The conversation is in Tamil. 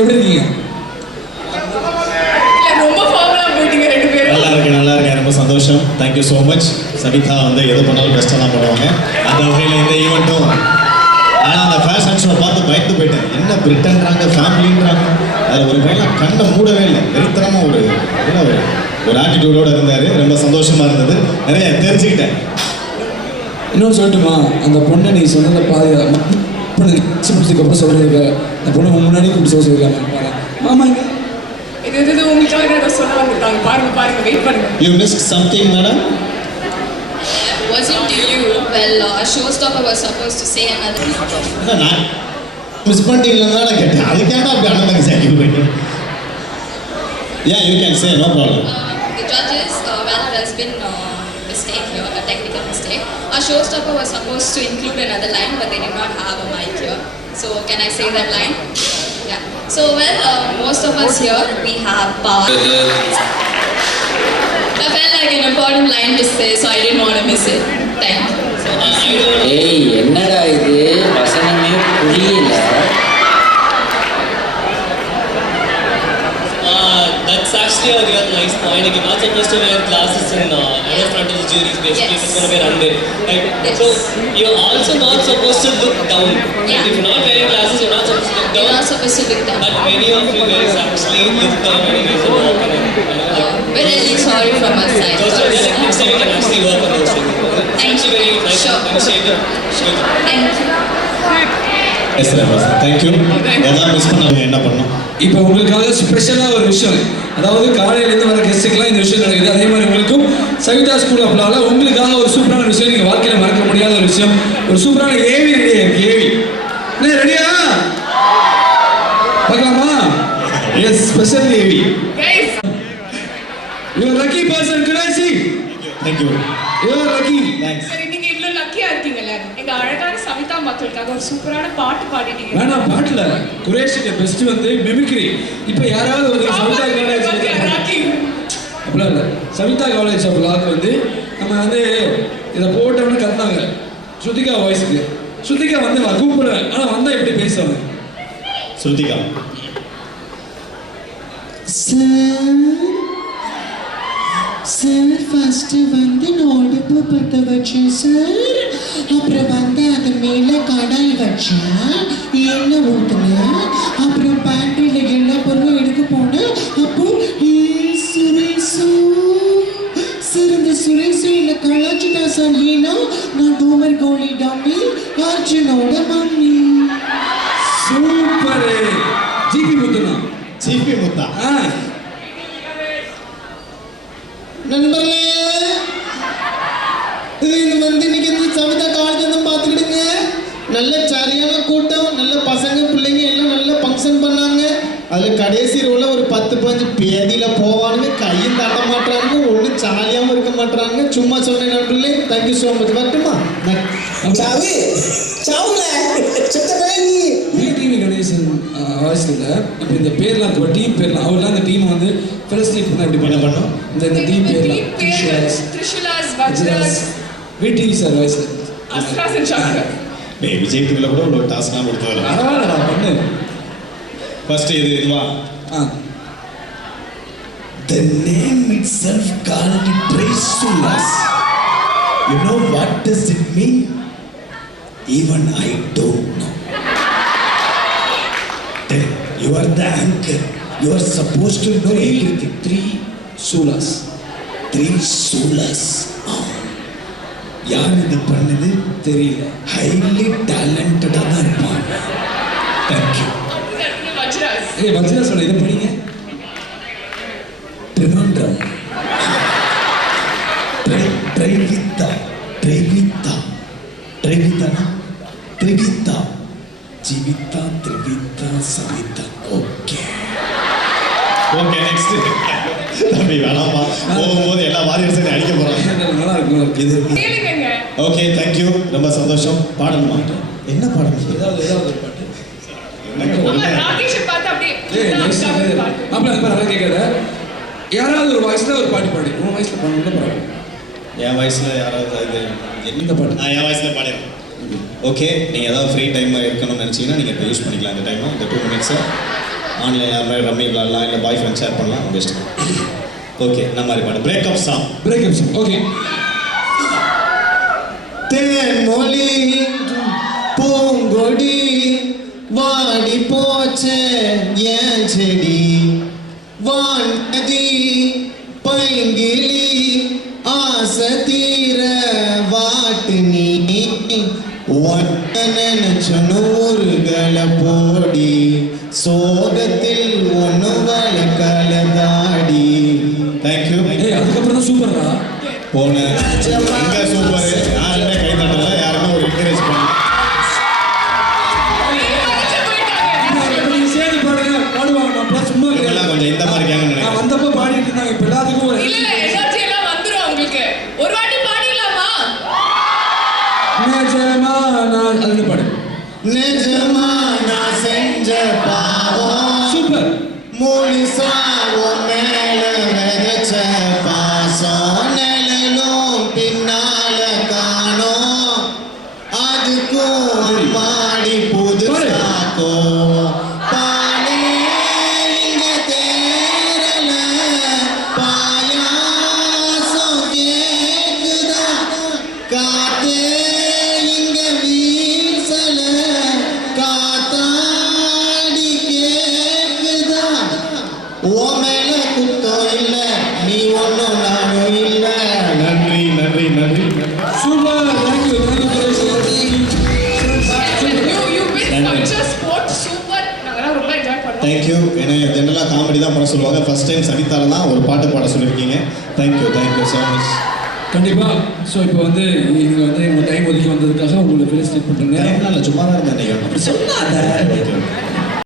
எப்படி இருக்கீங்க? ரொம்ப ஃபார்மலா போயிட்டீங்க ரெண்டு பேரும். நல்லா இருக்கேன். ரொம்ப சந்தோஷம். Thank you so much. Savita வந்து எது பண்ணாலும் பெஸ்ட்டாக தான் பண்ணுவாங்க. அந்த வகையில் இந்த ஈவெண்ட்டும் ஆனால் அந்த ஃபேஷன் ஷோ பார்த்து பயந்து போயிட்டேன். என்ன பிரிட்டன்றாங்க, ஃபேமிலின்றாங்க. அதில் ஒரு பையன் கண்ணை மூடவே இல்லை. வெறித்தனமாக ஒரு ஆட்டிடியூடோடு இருந்தார். ரொம்ப சந்தோஷமாக இருந்தது. நிறைய தெரிஞ்சுக்கிட்டேன். இன்னொன்று சொல்லட்டுமா? அந்த பொண்ணை நீ சொன்னதை பாதி பொண்ணு அப்புறம் சொல்லியிருக்க. அந்த பொண்ணு முன்னாடி கூப்பிட்டு சொல்லியிருக்காங்க. மாமா இது உங்களுக்காக சொல்ல வந்துட்டாங்க. பாருங்க வெயிட் பண்ணுங்க. You missed something, madam? Wasn't you? Well, showstopper was supposed to say another. நான் மிஸ் பண்ணிட்டீங்களா கேட்டேன். அதுக்காக அப்படி அண்ணன் சரி போயிட்டேன். Yeah, you can say, no problem. The judges, there's been a mistake here, a technical mistake. Our showstopper was supposed to include another line, but they did not have a mic here. So, can I say that line? Yeah. So, most of us here, we have power. I felt like an important line to say, so I didn't want to miss it. Thank you. ஏய் என்னடா இது வசனமே புரியல. That's actually a real nice point. Like, you're not supposed to wear glasses in front of the juries. Basically, it's going to be under. Right? Yes. So you're also not supposed to look down. Yeah. If you're not wearing glasses, you're not supposed to look down. You're not supposed to look down. But many of you guys actually look down when you guys are walking. We're really sorry from our side. Next time we can actually work on those things. It's actually very nice initiative. Sure. Thank you. Thank you. எதாவது மிஸ் பண்ணாங்க என்ன பண்ணோம்? இப்போ உங்களுக்காக ஸ்பெஷலாக ஒரு விஷயம், அதாவது காலையிலேருந்து வர கெஸ்ட்டுக்கெல்லாம் இந்த விஷயம் நடக்குது. அதே மாதிரி உங்களுக்கும் சவிதா ஸ்கூல் அப்ளால உங்களுக்காக ஒரு சூப்பரான விஷயம், நீங்கள் வாழ்க்கையில் மறக்க முடியாத ஒரு விஷயம், ஒரு சூப்பரான ஏவி ரெடியாக இருக்கு. ஏவி என்ன ரெடியா பார்க்கலாமா? Yes, special AV. You are lucky person. Good I see? Thank you. You are lucky. Thanks. சரி, நீங்க இவ்ளோ லக்கியா இருக்கீங்கல்ல, எங்க அழகான சவிதா மக்களுக்காக ஒரு சூப்பரான பாட்டு பாடிட்டீங்க. வேணாம் பாட்டுல குரேஷுக்கு பெஸ்ட் வந்து மிமிக்ரி. இப்போ யாராவது ஒரு சவிதா காலேஜ் அப்படிலாம் இல்லை, சவிதா காலேஜ் பிளாக் வந்து நம்ம வந்து இதை போட்டோம்னு கத்தாங்க ஸ்ருதிகா வாய்ஸுக்கு. ஸ்ருதிகா வந்து நான் கூப்பிடுறேன், ஆனால் வந்தால் எப்படி பேசுவாங்க? ஸ்ருதிகா. சார் ஃபர்ஸ்ட் வந்து நோடுப்பு பற்ற வச்சேன் சார். அப்புறம் வந்து அது மேலே கடாய் வச்சேன், எண்ணெய் ஊற்றினேன். அப்புறம் பேண்ட்ரியில் எல்லா பொருளும் எடுக்க போனேன். அப்போ சுரேஷு சார், இந்த சுரேஷு இல்லை கலாச்சிட்டா சார். ஏன்னா நான் டூமர் கோலி டம்மி அர்ஜுனோட மம்மி. சூப்பர். ஜிபி முத்துனா? ஜிபி முத்தா. நண்பர்களே, இது வந்து இன்னைக்கு இந்த சவிதா காலேஜ் வந்து பார்த்துக்கிடுங்க. நல்ல சரியான கூட்டம், நல்ல பசங்க பிள்ளைங்க எல்லாம் நல்ல ஃபங்க்ஷன் பண்ணாங்க. அதில் கடைசி ரோல ஒரு 10-15 பேதியில் போவானுங்க, கையும் தட்ட மாட்டாங்க, ஒன்றும் ஜாலியாகவும் இருக்க மாட்டாங்க. சும்மா சொன்னேன் நண்பர்களே. Thank you so much. வரட்டுமா? சாவு சாவுல டிவி கணேசன் வாய்ஸில் இப்போ இந்த பேர்லாம் இப்போ டீம் பேர்லாம் அவர்லாம் இந்த டீமை வந்து ஃபெலிசிட்டேட் பண்ண எப்படி பண்ண பண்ணோம். இந்த டீம் பேர்லாம் த்ரிஷுலாஸ், வஜ்ராஸ், விடிவி சார் வாய்ஸில் அஸ்ராஸ் அண்ட் சங்கர். விஜய் டிவியில் கூட ஒரு டாஸ்க்லாம் கொடுத்தாரு. பரவாயில்ல, நான் பண்ணு. ஃபர்ஸ்ட் இதுவா? The name itself called Trisulas. You know what does it mean? Even I don't know. Then you are the anchor. You are supposed to know everything. 3 Sulas. 3 Sulas. யார் இது பண்ணது தெரியல. ஹைலி டேலண்டடாக தான் இருப்பாங்க. தேங்க்யூ. வஜ்ராஸ். வஜ்ராஸ் சொல்ல இதை படிங்க. திருவன்றம். ட்ரைவித்தா. ட்ரைவித்தா. ட்ரைவித்தானா? த்ரிவித்தா. ஜீவிதா, த்ரிவித்தா, சவிதா. Okay okay, next. தம்பி வேணாமா, போகும்போது எல்லா வாரியர்ஸையும் அடிக்க போகிறாங்க. நல்லா இருக்கும் இது. கேளுங்க. Okay, thank you. ரொம்ப சந்தோஷம். பாடணுமா? என்ன பாடணும்? ஏதாவது ஒரு பாட்டு. ராகேஷ் பார்த்து அப்படியே அப்படி கேட்காத. யாராவது ஒரு வாய்ஸ்ல ஒரு பாட்டு பாடி, உன் வாய்ஸ்ல பாடணும்னா பரவாயில்ல. என் வயசில் யாராவது இது எந்த பாட்டு? நான் என் வயசில் பாடிடுறேன். ஓகே, நீங்கள் ஏதாவது ஃப்ரீ டைம் இருக்கணும்னு நினச்சிங்கன்னா நீங்கள் இப்போ யூஸ் பண்ணிக்கலாம். இந்த டைமும் இந்த 2 மினிட்ஸை ஆன்லைன் அது மாதிரி ரம்மி விளாட்லாம் இல்லை பாய் ஃப்ரெண்ட் ஷேர் பண்ணலாம் உங்கள் இஷ்டம். ஓகே இந்த மாதிரி பாடு breakup song. Breakup song okay. தேன்மொழி பூங்கொடி வாடி போச்சே ஏன் செடி வான்நதி பைங்கிளி ஆசை தீர வாட்டு நீ ஒன்ன நினைச்ச நூறுகளை போடி சோகத்தில் ஒன்று வளர்க்கலதாடி. தேங்க்யூ. ஏய் அதுக்கப்புறம் தான் சூப்பர்ரா. போன எங்க சூப்பர் யாருமே கை தட்டல, யாருமே ஒரு என்கரேஜ் பண்ணல. நீங்க சேர்ந்து பாடுங்க பாடுவாங்க. நான் சும்மா இவங்கெல்லாம் கொஞ்சம் இந்த மாதிரி கேங்க நான் நினைக்கிறேன். வந்தப்போ பாடிட்டு இருந்தாங்க. இப்போ எல்லாத்துக்கும் ஒரு இல்ல எனர்ஜி எல்லாம் வந்துரும் உங்களுக்கு. ஒரு வாட்டி பாடிடலாமா? நிஜமா நான் அதுக்கு பாடு. நிஜமா நான் செஞ்ச பாவம் சூப்பர். முழுசா உன் மேல விதைச்ச பாசம் நிழலும் பின்னால காணோம் அதுக்கும் மாடி புதுசாக்கோ பாலே இங்க தேரல பாயாசம் கேக்குதா காத்தே இங்க வீசல காத்தாடி கேக்குதா உன் மேல குத்தம் இல்ல நீ ஒன்னும் நானும் இல்ல. நன்றி நன்றி நன்றி. Super. Thank you Quraysh. You win culture sport super. நாங்கலாம் ரொம்ப என்ஜாய் பண்ணோம். தேங்க்யூ. ஏன்னா ஜென்ரலாக காமெடி தான் பண்ண சொல்லுவாங்க. ஃபர்ஸ்ட் டைம் சவிதால தான் ஒரு பாட்டு பாட சொல்லியிருக்கீங்க. Thank you thank you so much. கண்டிப்பா. ஸோ இப்போ வந்து நீங்க வந்து உங்க டைம் ஒதுக்கி வந்ததுக்காக உங்களுக்கு ஃபெலிசிட்டேட் பண்றேன். டைம்லாம் இல்லை சும்மா தான் இருந்தேன். சொல்லாத. ஓகே